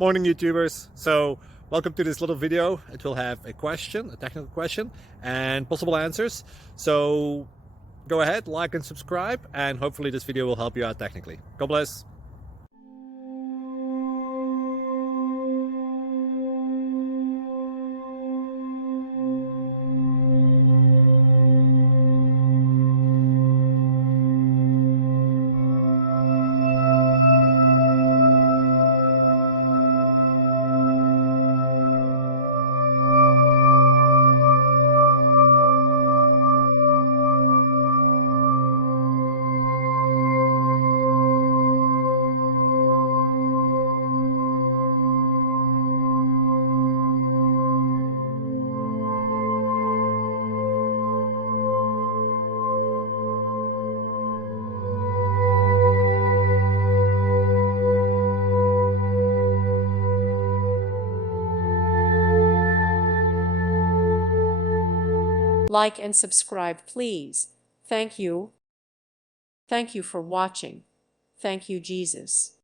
Morning YouTubers. So welcome to this little video. It will have a question, a technical question, and possible answers. So go ahead, like and subscribe, and hopefully this video will help you out technically. God bless. Like and subscribe, please. Thank you. Thank you for watching. Thank you, Jesus.